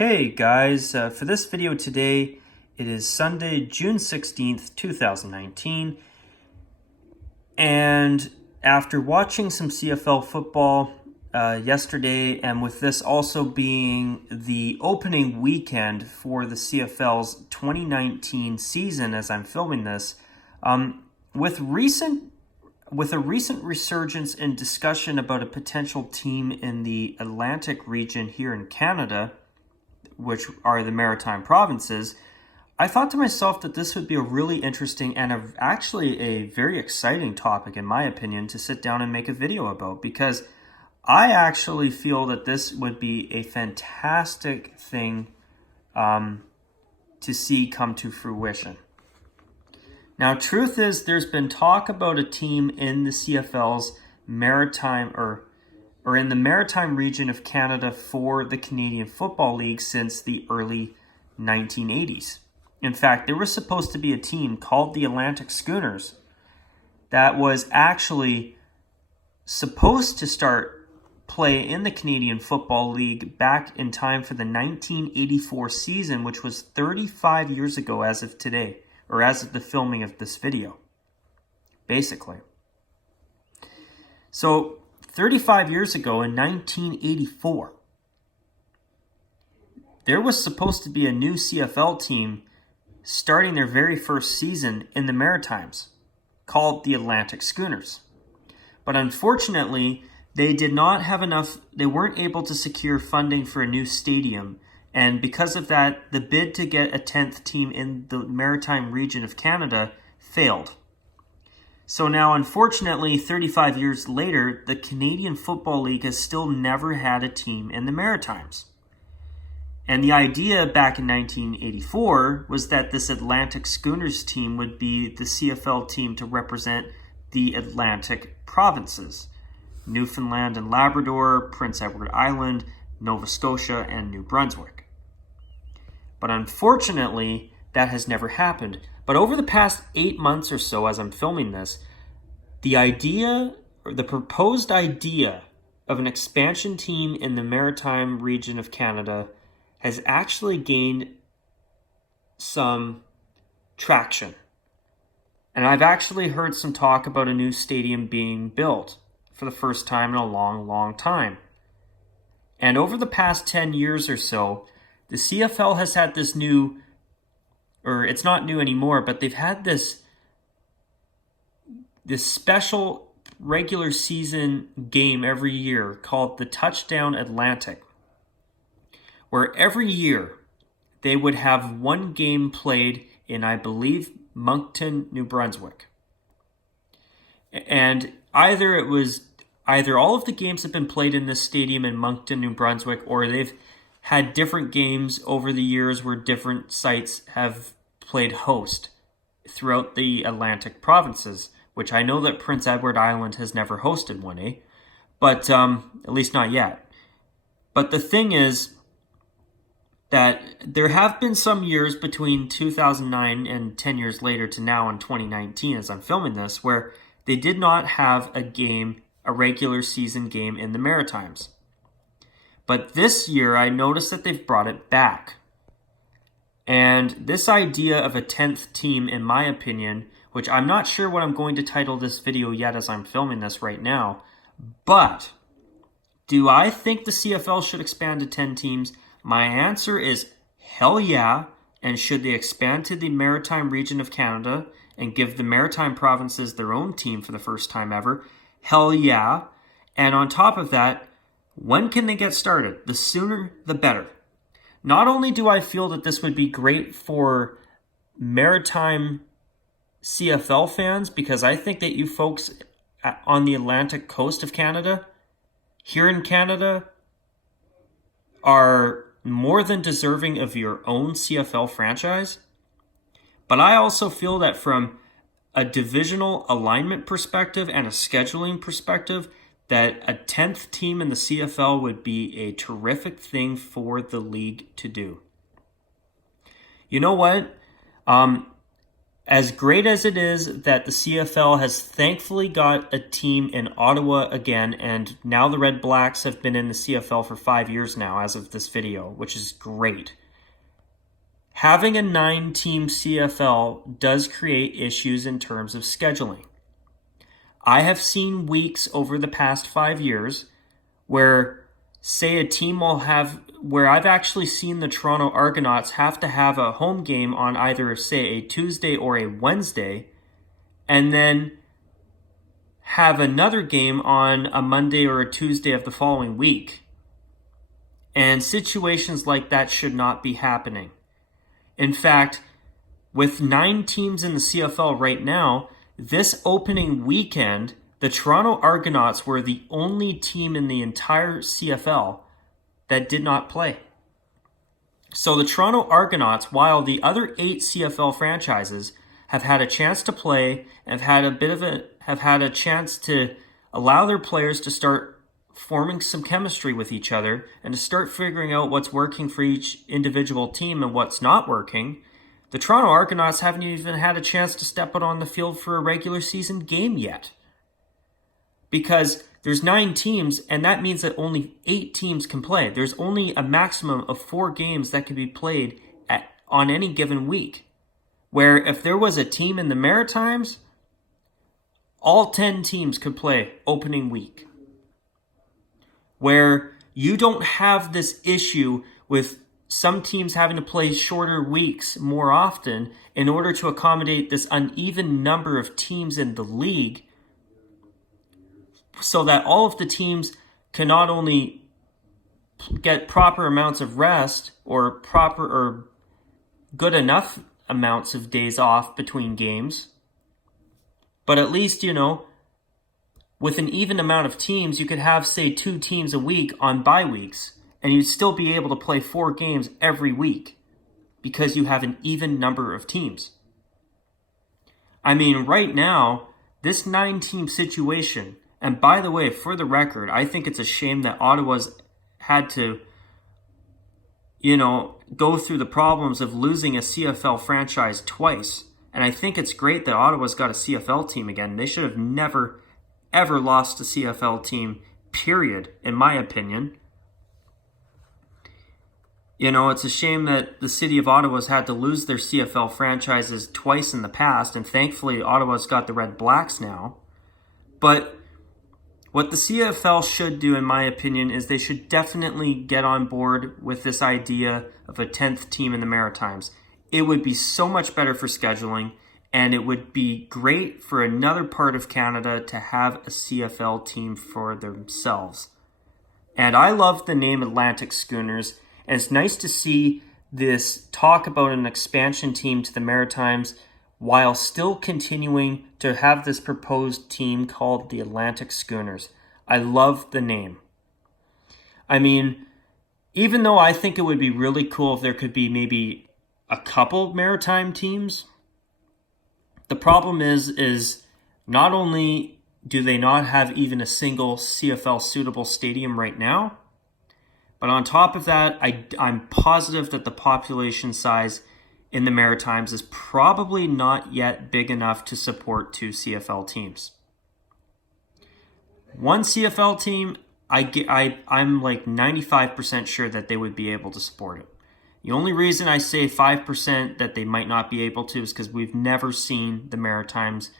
Hey guys, for this video today, it is Sunday, June 16th, 2019, and after watching some CFL football yesterday, and with this also being the opening weekend for the CFL's 2019 season as I'm filming this, with a recent resurgence in discussion about a potential team in the Atlantic region here in Canada, which are the Maritime Provinces, I thought to myself that this would be a really interesting and actually a very exciting topic, in my opinion, to sit down and make a video about, because I actually feel that this would be a fantastic thing to see come to fruition. Now, truth is, there's been talk about a team in the CFL's maritime or in the maritime region of Canada for the Canadian Football League since the early 1980s. In fact, there was supposed to be a team called the Atlantic Schooners that was actually supposed to start play in the Canadian Football League back in time for the 1984 season, which was 35 years ago as of today, or as of the filming of this video, basically. So 35 years ago in 1984, there was supposed to be a new CFL team starting their very first season in the Maritimes, called the Atlantic Schooners. But unfortunately, they weren't able to secure funding for a new stadium, and because of that, the bid to get a 10th team in the Maritime region of Canada failed. So now, unfortunately, 35 years later, the Canadian Football League has still never had a team in the Maritimes. And the idea back in 1984 was that this Atlantic Schooners team would be the CFL team to represent the Atlantic provinces: Newfoundland and Labrador, Prince Edward Island, Nova Scotia, and New Brunswick. But unfortunately, that has never happened. But over the past 8 months or so, as I'm filming this, the proposed idea of an expansion team in the Maritime region of Canada has actually gained some traction. And I've actually heard some talk about a new stadium being built for the first time in a long, long time. And over the past 10 years or so, the CFL has had this new, or it's not new anymore, but they've had this special regular season game every year called the Touchdown Atlantic, where every year they would have one game played in, I believe, Moncton, New Brunswick. And either all of the games have been played in this stadium in Moncton, New Brunswick, or they've had different games over the years where different sites have played host throughout the Atlantic provinces, which I know that Prince Edward Island has never hosted one, but at least not yet. But the thing is that there have been some years between 2009 and 10 years later to now in 2019, as I'm filming this, where they did not have a regular season game in the Maritimes. But this year, I noticed that they've brought it back. And this idea of a 10th team, in my opinion, which I'm not sure what I'm going to title this video yet as I'm filming this right now, but do I think the CFL should expand to 10 teams? My answer is hell yeah. And should they expand to the Maritime region of Canada and give the Maritime provinces their own team for the first time ever? Hell yeah. And on top of that, when can they get started? The sooner, the better. Not only do I feel that this would be great for Maritime CFL fans, because I think that you folks on the Atlantic coast of Canada, here in Canada, are more than deserving of your own CFL franchise. But I also feel that from a divisional alignment perspective and a scheduling perspective, that a 10th team in the CFL would be a terrific thing for the league to do. You know what? As great as it is that the CFL has thankfully got a team in Ottawa again, and now the Red Blacks have been in the CFL for 5 years now as of this video, which is great. Having a 9-team CFL does create issues in terms of scheduling. I have seen weeks over the past 5 years where, say, a team will have, where I've actually seen the Toronto Argonauts have to have a home game on either, say, a Tuesday or a Wednesday, and then have another game on a Monday or a Tuesday of the following week. And situations like that should not be happening. In fact, with 9 teams in the CFL right now, this opening weekend, the Toronto Argonauts were the only team in the entire CFL that did not play. So the Toronto Argonauts, while the other 8 CFL franchises have had a chance to play and have had a chance to allow their players to start forming some chemistry with each other and to start figuring out what's working for each individual team and what's not working, the Toronto Argonauts haven't even had a chance to step out on the field for a regular season game yet. Because there's 9 teams, and that means that only 8 teams can play. There's only a maximum of 4 games that can be played on any given week. Where if there was a team in the Maritimes, all 10 teams could play opening week. Where you don't have this issue with some teams having to play shorter weeks more often in order to accommodate this uneven number of teams in the league, so that all of the teams can not only get proper amounts of rest or proper or good enough amounts of days off between games, but at least, with an even amount of teams, you could have, say, 2 teams a week on bye weeks, and you'd still be able to play 4 games every week because you have an even number of teams. I mean, right now, this 9-team situation, and by the way, for the record, I think it's a shame that Ottawa's had to, go through the problems of losing a CFL franchise twice. And I think it's great that Ottawa's got a CFL team again. They should have never, ever lost a CFL team, period, in my opinion. It's a shame that the city of Ottawa's had to lose their CFL franchises twice in the past, and thankfully Ottawa's got the Red Blacks now. But what the CFL should do, in my opinion, is they should definitely get on board with this idea of a 10th team in the Maritimes. It would be so much better for scheduling, and it would be great for another part of Canada to have a CFL team for themselves. And I love the name Atlantic Schooners, and it's nice to see this talk about an expansion team to the Maritimes while still continuing to have this proposed team called the Atlantic Schooners. I love the name. I mean, even though I think it would be really cool if there could be maybe a couple maritime teams, the problem is not only do they not have even a single CFL suitable stadium right now, but on top of that, I'm positive that the population size in the Maritimes is probably not yet big enough to support 2 CFL teams. One CFL team, I'm like 95% sure that they would be able to support it. The only reason I say 5% that they might not be able to is because we've never seen the Maritimes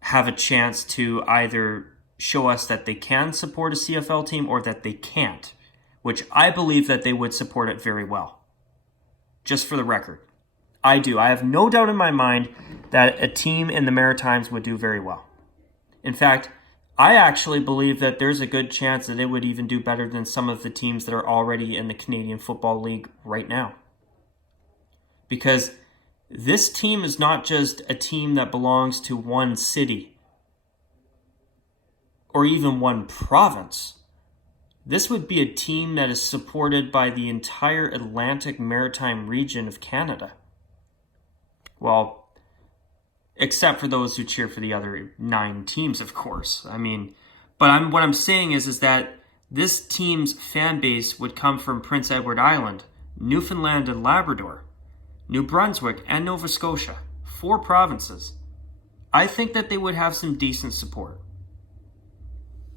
have a chance to either show us that they can support a CFL team or that they can't, which I believe that they would support it very well. Just for the record. I do. I have no doubt in my mind that a team in the Maritimes would do very well. In fact, I actually believe that there's a good chance that it would even do better than some of the teams that are already in the Canadian Football League right now. Because this team is not just a team that belongs to one city or even one province. This would be a team that is supported by the entire Atlantic Maritime region of Canada. Well, except for those who cheer for the other 9 teams, of course. But what I'm saying is that this team's fan base would come from Prince Edward Island, Newfoundland and Labrador. New Brunswick, and Nova Scotia. 4 provinces. I think that they would have some decent support.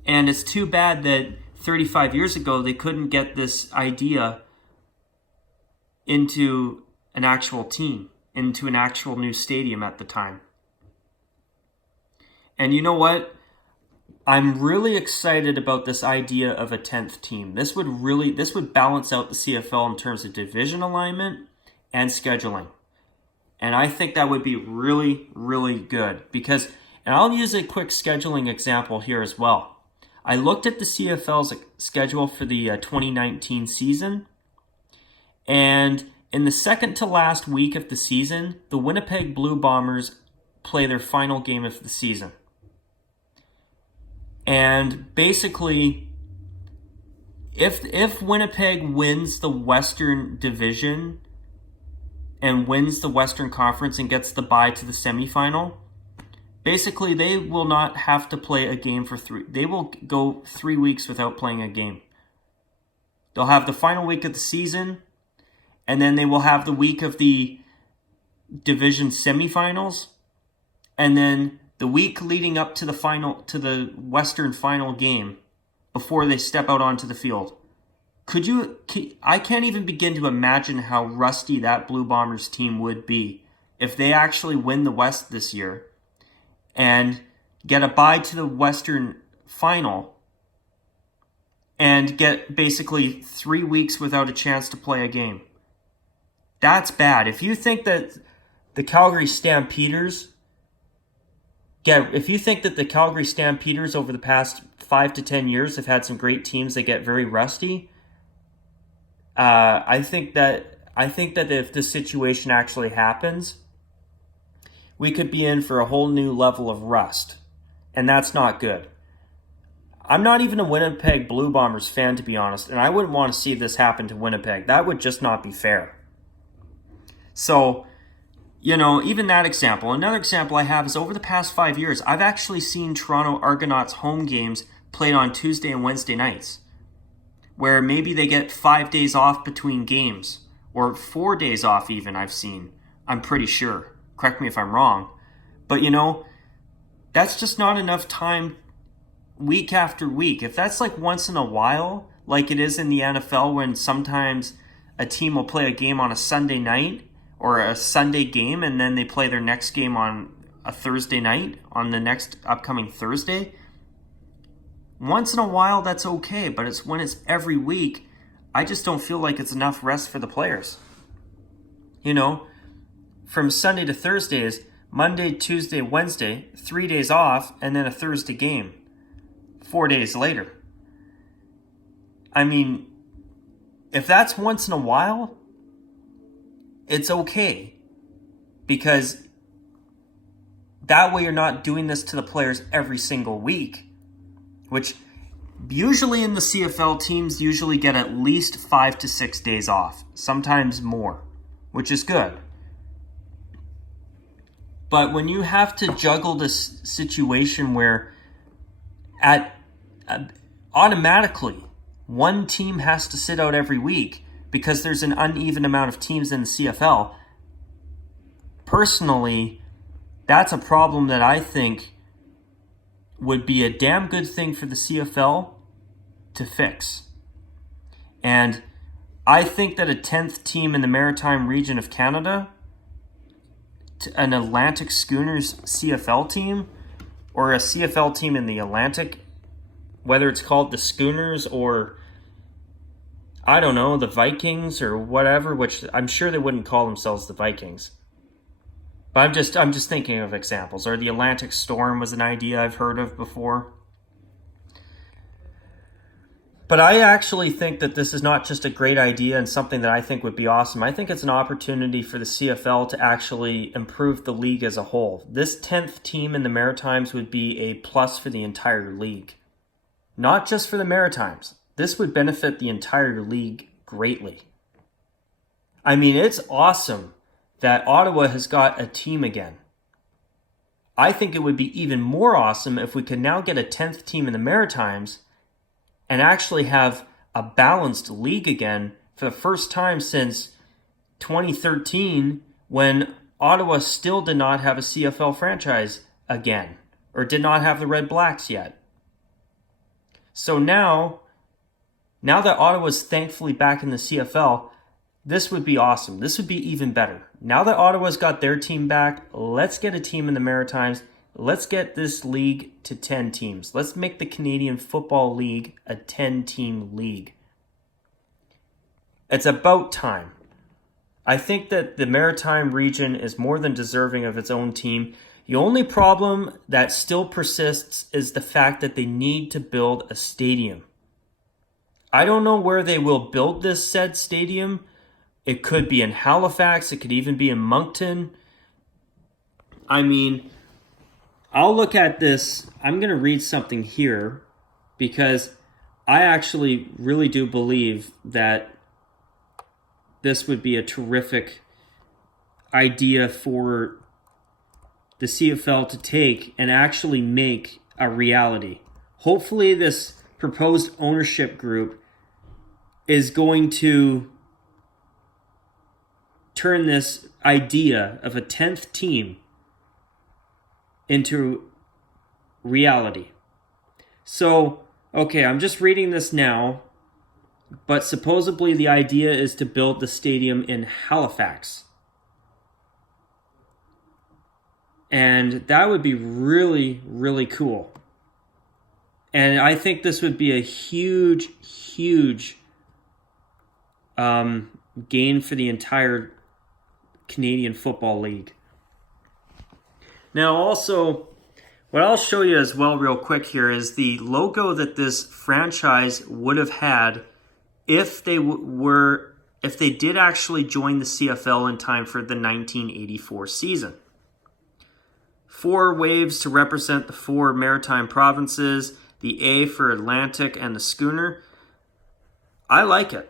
And it's too bad that 35 years ago they couldn't get this idea into an actual team, into an actual new stadium at the time. And you know what? I'm really excited about this idea of a 10th team. This would balance out the CFL in terms of division alignment and scheduling. And I think that would be really, really good because, and I'll use a quick scheduling example here as well. I looked at the CFL's schedule for the 2019 season, and in the second to last week of the season, the Winnipeg Blue Bombers play their final game of the season. And basically, if Winnipeg wins the Western Division and wins the Western Conference and gets the bye to the semifinal, basically they will not have to play a game for they will go 3 weeks without playing a game. They'll have the final week of the season, and then they will have the week of the division semifinals, and then the week leading up to the Western final game before they step out onto the field. I can't even begin to imagine how rusty that Blue Bombers team would be if they actually win the West this year and get a bye to the Western final and get basically 3 weeks without a chance to play a game. That's bad. If you think that the Calgary Stampeders over the past 5 to 10 years have had some great teams that get very rusty, I think that if this situation actually happens, we could be in for a whole new level of rust, and that's not good. I'm not even a Winnipeg Blue Bombers fan, to be honest, and I wouldn't want to see this happen to Winnipeg. That would just not be fair. So, even that example. Another example I have is over the past 5 years, I've actually seen Toronto Argonauts home games played on Tuesday and Wednesday nights, where maybe they get 5 days off between games, or 4 days off even, I've seen. I'm pretty sure. Correct me if I'm wrong. But, that's just not enough time week after week. If that's like once in a while, like it is in the NFL when sometimes a team will play a game on a Sunday night, or a Sunday game, and then they play their next game on a Thursday night, on the next upcoming Thursday. Once in a while, that's okay, but it's when it's every week, I just don't feel like it's enough rest for the players. From Sunday to Thursday is Monday, Tuesday, Wednesday, 3 days off, and then a Thursday game 4 days later. I mean, if that's once in a while, it's okay, because that way you're not doing this to the players every single week, which usually in the CFL, teams usually get at least 5 to 6 days off, sometimes more, which is good. But when you have to juggle this situation where automatically one team has to sit out every week because there's an uneven amount of teams in the CFL, personally, that's a problem that I think would be a damn good thing for the CFL to fix. And I think that a 10th team in the Maritime region of Canada, an Atlantic Schooners CFL team, or a CFL team in the Atlantic, whether it's called the Schooners or, I don't know, the Vikings or whatever, which I'm sure they wouldn't call themselves the Vikings. But I'm just thinking of examples. Or the Atlantic Storm was an idea I've heard of before. But I actually think that this is not just a great idea and something that I think would be awesome. I think it's an opportunity for the CFL to actually improve the league as a whole. This 10th team in the Maritimes would be a plus for the entire league. Not just for the Maritimes. This would benefit the entire league greatly. I mean, it's awesome that Ottawa has got a team again. I think it would be even more awesome if we could now get a 10th team in the Maritimes and actually have a balanced league again for the first time since 2013 when Ottawa still did not have a CFL franchise again, or did not have the Red Blacks yet. So now that Ottawa's thankfully back in the CFL, this would be awesome. This would be even better. Now that Ottawa's got their team back, let's get a team in the Maritimes. Let's get this league to 10 teams. Let's make the Canadian Football League a 10-team league. It's about time. I think that the Maritime region is more than deserving of its own team. The only problem that still persists is the fact that they need to build a stadium. I don't know where they will build this said stadium. It could be in Halifax. It could even be in Moncton. I mean, I'll look at this. I'm going to read something here because I actually really do believe that this would be a terrific idea for the CFL to take and actually make a reality. Hopefully this proposed ownership group is going to turn this idea of a 10th team into reality. So, okay, I'm just reading this now, but supposedly the idea is to build the stadium in Halifax. And that would be really, really cool. And I think this would be a huge, huge gain for the entire Canadian Football League. Now also, what I'll show you as well real quick here is the logo that this franchise would have had if they did actually join the CFL in time for the 1984 season. 4 waves to represent the 4 maritime provinces, the A for Atlantic and the schooner. I like it.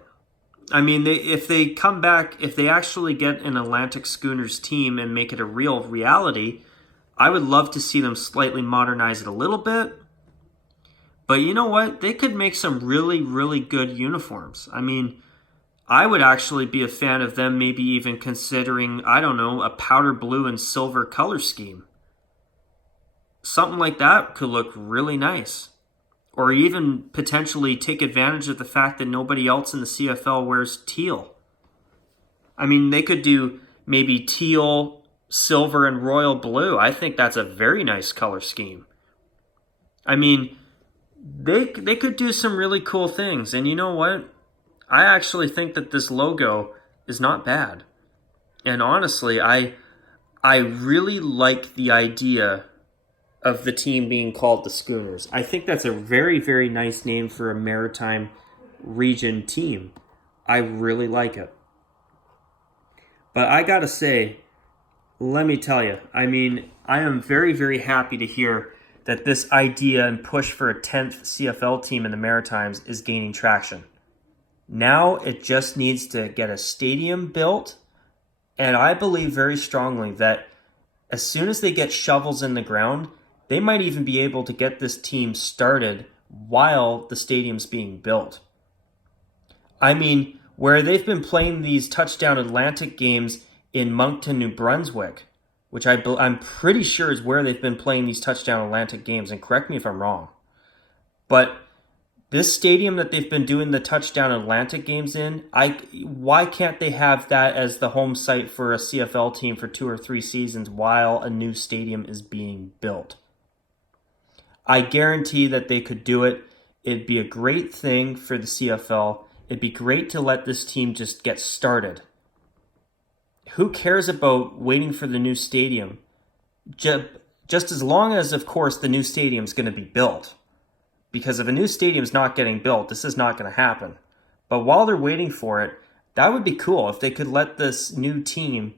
I mean, if they come back, if they actually get an Atlantic Schooners team and make it a real reality, I would love to see them slightly modernize it a little bit. But you know what? They could make some really, really good uniforms. I mean, I would actually be a fan of them maybe even considering, I don't know, a powder blue and silver color scheme. Something like that could look really nice. Or even potentially take advantage of the fact that nobody else in the CFL wears teal. I mean, they could do maybe teal, silver, and royal blue. I think that's a very nice color scheme. I mean, they could do some really cool things. And you know what? I actually think that this logo is not bad. And honestly, I really like the idea of the team being called the Schooners. I think that's a very, very nice name for a maritime region team. I really like it. But I gotta say, let me tell you, I mean, I am very, very happy to hear that this idea and push for a 10th CFL team in the Maritimes is gaining traction. Now it just needs to get a stadium built, and I believe very strongly that as soon as they get shovels in the ground, they might even be able to get this team started while the stadium's being built. I mean, where they've been playing these Touchdown Atlantic games in Moncton, New Brunswick, which I'm pretty sure is where they've been playing these Touchdown Atlantic games, and correct me if I'm wrong. But this stadium that they've been doing the Touchdown Atlantic games in, why can't they have that as the home site for a CFL team for 2 or 3 seasons while a new stadium is being built? I guarantee that they could do it. It'd be a great thing for the CFL. It'd be great to let this team just get started. Who cares about waiting for the new stadium? Just as long as, of course, the new stadium's going to be built. Because if a new stadium's not getting built, this is not going to happen. But while they're waiting for it, that would be cool if they could let this new team,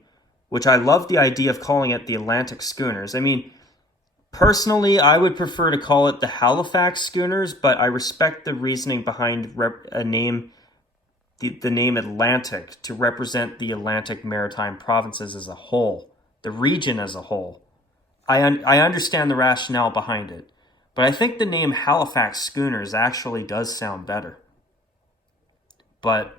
which I love the idea of calling it the Atlantic Schooners. I mean, personally, I would prefer to call it the Halifax Schooners, but I respect the reasoning behind the name Atlantic to represent the Atlantic Maritime provinces as a whole, the region as a whole. I understand the rationale behind it, but I think the name Halifax Schooners actually does sound better. But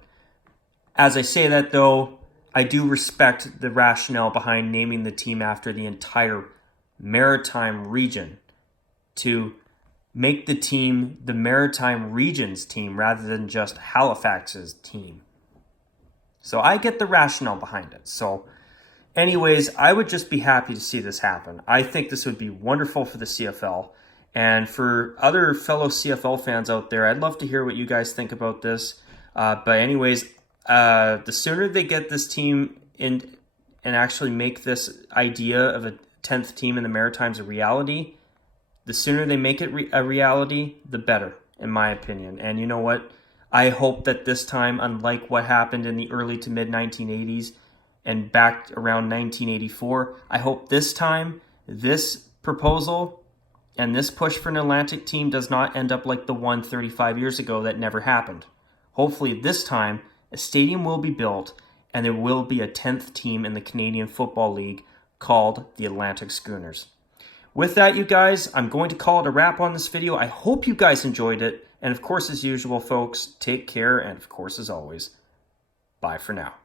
as I say that though, I do respect the rationale behind naming the team after the entire Maritime region to make the team the Maritime region's team rather than just Halifax's team. So I get the rationale behind it. So anyways, I would just be happy to see this happen. I think this would be wonderful for the CFL. And for other fellow CFL fans out there, I'd love to hear what you guys think about this. But anyways, the sooner they get this team in and actually make this idea of a 10th team in the Maritimes a reality, the sooner they make it a reality, the better, in my opinion. And you know what? I hope that this time, unlike what happened in the early to mid 1980s and back around 1984, I hope this time this proposal and this push for an Atlantic team does not end up like the one 35 years ago that never happened. Hopefully this time a stadium will be built and there will be a 10th team in the Canadian Football League called the Atlantic Schooners. With that, you guys, I'm going to call it a wrap on this video. I hope you guys enjoyed it. And of course, as usual, folks, take care. And of course, as always, bye for now.